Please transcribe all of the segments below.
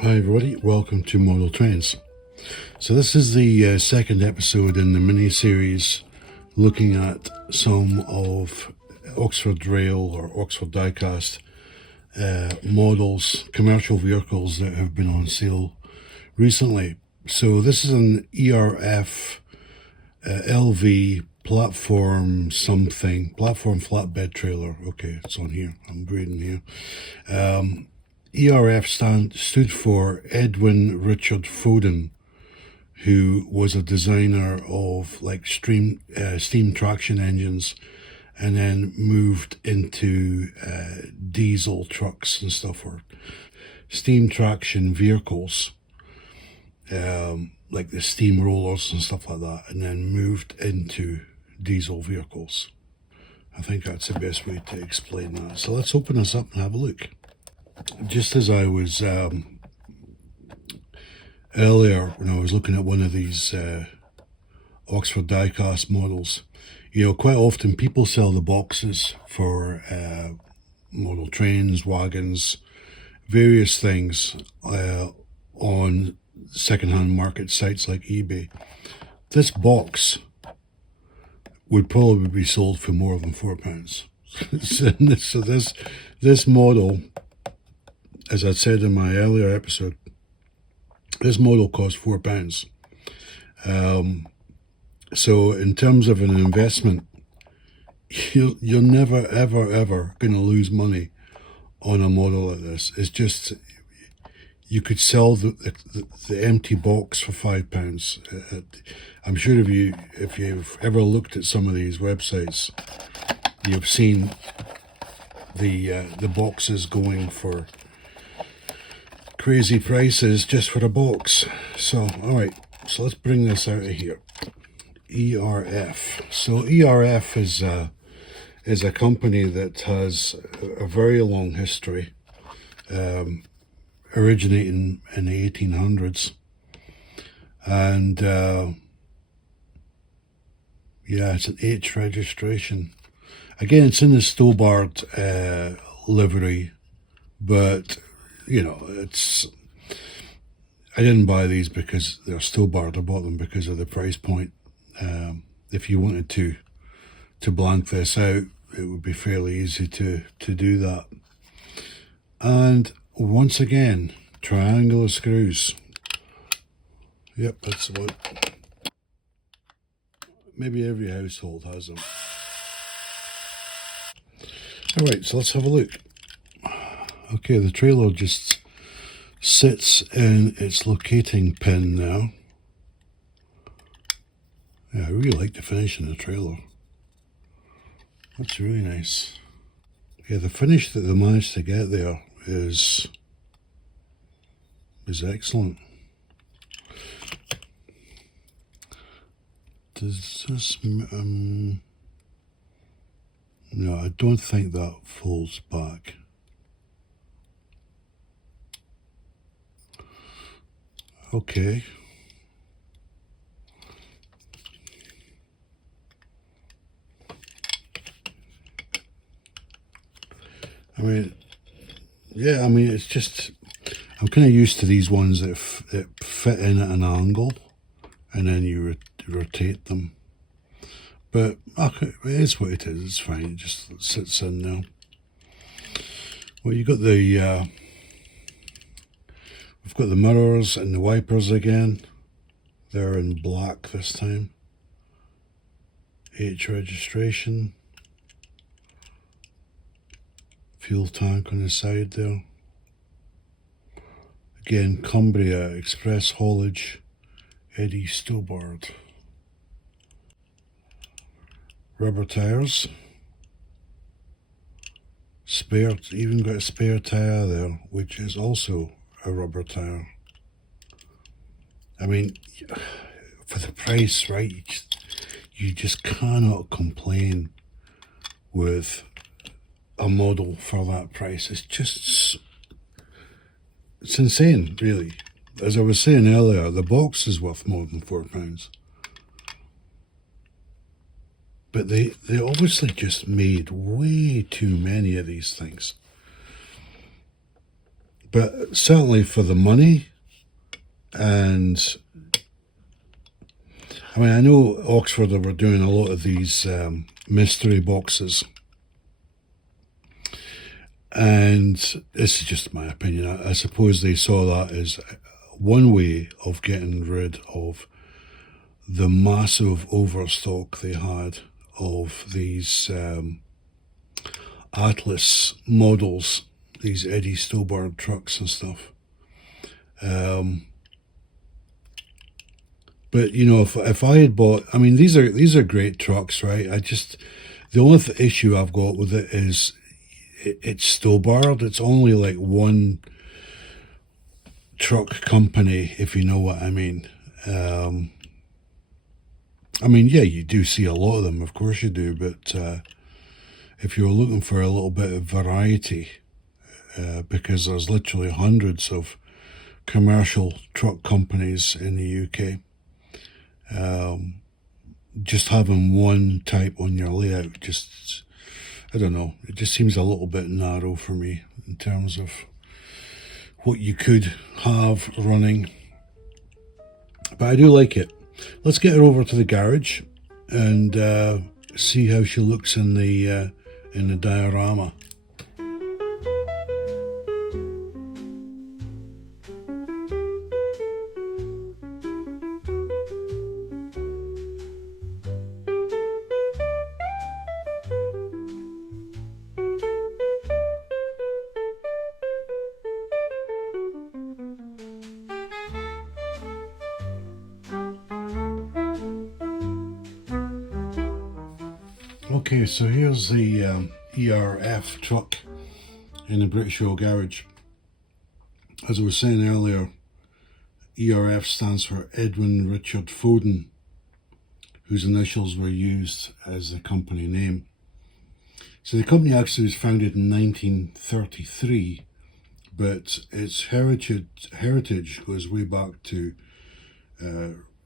Hi everybody, welcome to Model Trends. So this is the second episode in the mini-series looking at some of Oxford Rail or Oxford Diecast models, commercial vehicles that have been on sale recently. So this is an ERF LV platform flatbed trailer. Okay, it's on here, I'm reading here. ERF stood for Edwin Richard Foden, who was a designer of like steam traction engines, and then moved into diesel trucks and stuff, or steam traction vehicles, like the steam rollers and stuff like that, and then moved into diesel vehicles. I think that's the best way to explain that. So let's open this up and have a look. Just as I was earlier, when I was looking at one of these Oxford diecast models, you know, quite often people sell the boxes for model trains, wagons, various things on second-hand market sites like eBay. This box would probably be sold for more than £4. So this model, as I said in my earlier episode, this model cost £4. So in terms of an investment, you're never, ever going to lose money on a model like this. It's just, you could sell the empty box for £5. I'm sure if you've ever looked at some of these websites, you've seen the boxes going for crazy prices just for a box. So alright, so let's bring this out of here. ERF. So ERF is a company that has a very long history, originating in the 1800s, and yeah, it's an H registration. Again, it's in the Stobart livery, but you know, I didn't buy these because they're Stobart. I bought them because of the price point. If you wanted to blank this out, it would be fairly easy to do that. And once again, triangular screws. Yep, that's what maybe every household has them. Alright, so let's have a look. Okay, the trailer just sits in its locating pin now. Yeah, I really like the finish in the trailer. That's really nice. Yeah, the finish that they managed to get there is excellent. Does this no, I don't think that folds back. Okay. I mean, yeah, I mean, it's just, I'm kind of used to these ones that fit in at an angle and then you rotate them. But okay, it is what it is, it's fine, it just sits in there. Well, you got the, we've got the mirrors and the wipers again. They're in black this time. H registration. Fuel tank on the side there. Again, Cumbria Express Haulage, Eddie Stobart. Rubber tires. Spare, even got a spare tire there, which is also a rubber tire. I mean, for the price, right, you just cannot complain with a model for that price. It's just, it's insane, really. As I was saying earlier, the box is worth more than £4. But they obviously just made way too many of these things. But certainly for the money, and I mean, I know Oxford were doing a lot of these mystery boxes, and this is just my opinion. I suppose they saw that as one way of getting rid of the massive overstock they had of these Atlas models, these Eddie Stobart trucks and stuff. But you know, if I had bought, I mean, these are great trucks, right? The only issue I've got with it is it's Stobart. It's only like one truck company, if you know what I mean. I mean, yeah, you do see a lot of them, of course you do, but if you're looking for a little bit of variety, because there's literally hundreds of commercial truck companies in the UK, just having one type on your layout, just, I don't know, it just seems a little bit narrow for me in terms of what you could have running. But I do like it. Let's get her over to the garage and see how she looks in the diorama. Okay, so here's the ERF truck in the British Rail Garage. As I was saying earlier, ERF stands for Edwin Richard Foden, whose initials were used as the company name. So the company actually was founded in 1933, but its heritage goes way back to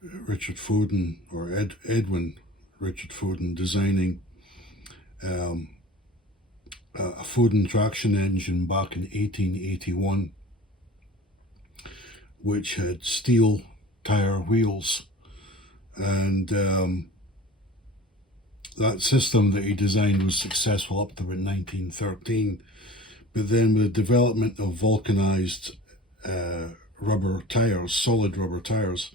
Richard Foden, or Edwin Richard Foden, designing a Foden traction engine back in 1881, which had steel tire wheels, and that system that he designed was successful up to about 1913. But then with the development of vulcanized rubber tires, solid rubber tires,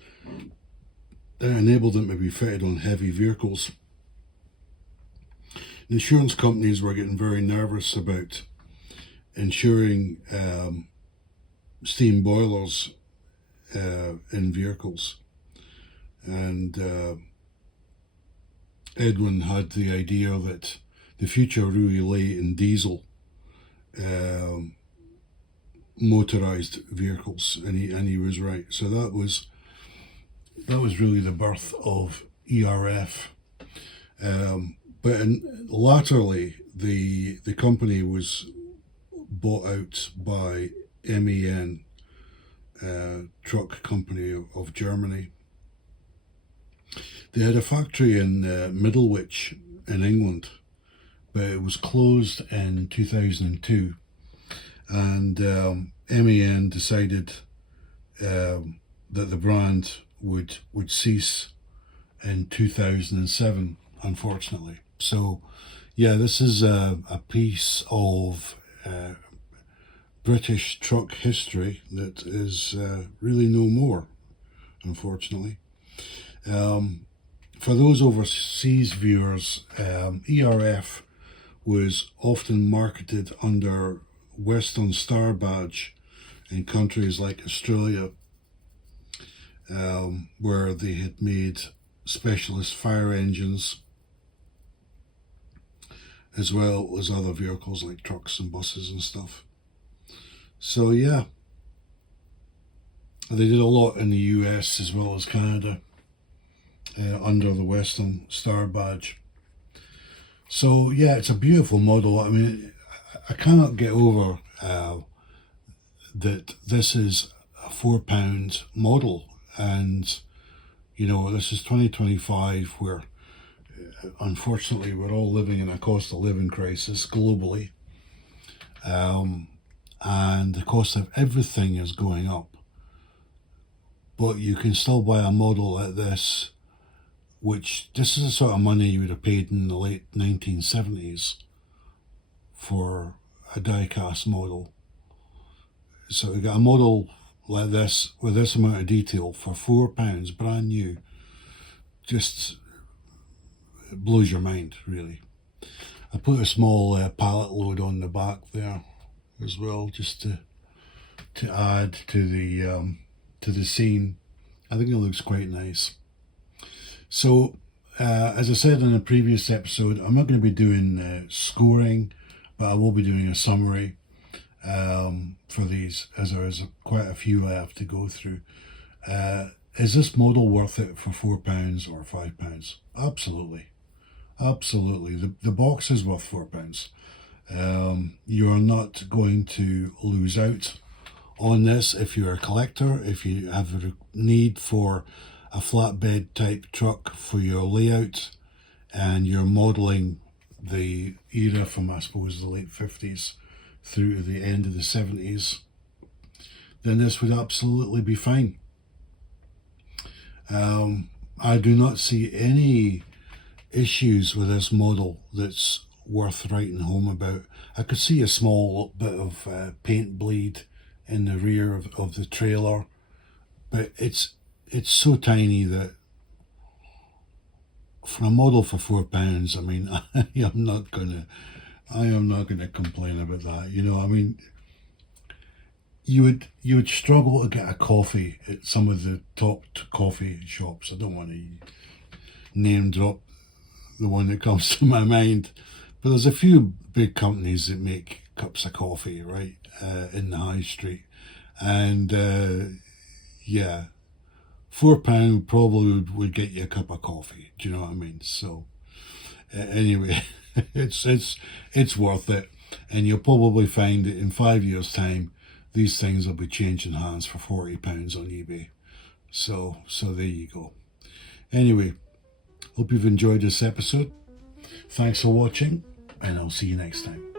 that enabled them to be fitted on heavy vehicles. Insurance companies were getting very nervous about insuring steam boilers in vehicles, and Edwin had the idea that the future really lay in diesel motorized vehicles, and he was right. So that was really the birth of ERF. But latterly, the company was bought out by MEN, truck company of Germany. They had a factory in Middlewich in England, but it was closed in 2002, and MEN decided that the brand would cease in 2007, unfortunately. So yeah, this is a piece of British truck history that is really no more, unfortunately. For those overseas viewers, ERF was often marketed under Western Star badge in countries like Australia, where they had made specialist fire engines, as well as other vehicles like trucks and buses and stuff. So yeah, they did a lot in the US as well as Canada under the Western Star badge. So yeah, it's a beautiful model. I mean, I cannot get over that this is a £4 model, and you know, this is 2025, where unfortunately we're all living in a cost of living crisis globally, and the cost of everything is going up. But you can still buy a model like this, which this is the sort of money you would have paid in the late 1970s for a die-cast model. So you got a model like this with this amount of detail for £4, brand new. Just blows your mind, really. I put a small pallet load on the back there as well, just to add to the scene. I think it looks quite nice. So, as I said in a previous episode, I'm not going to be doing scoring, but I will be doing a summary for these, as there is quite a few I have to go through. Is this model worth it for £4 or £5? Absolutely. Absolutely. The box is worth £4. You're not going to lose out on this if you're a collector, if you have a need for a flatbed type truck for your layout and you're modelling the era from, I suppose, the late 50s through to the end of the 70s, then this would absolutely be fine. I do not see any issues with this model that's worth writing home about. I could see a small bit of paint bleed in the rear of the trailer, but it's so tiny that for a model for £4, I mean, I am not gonna complain about that. You know, I mean, you would struggle to get a coffee at some of the top coffee shops. I don't want to name drop the one that comes to my mind, but there's a few big companies that make cups of coffee, right, in the high street, and yeah, £4 probably would get you a cup of coffee. Do you know what I mean? So anyway, it's worth it, and you'll probably find that in 5 years' time, these things will be changing hands for £40 on eBay. So there you go. Anyway, hope you've enjoyed this episode. Thanks for watching, and I'll see you next time.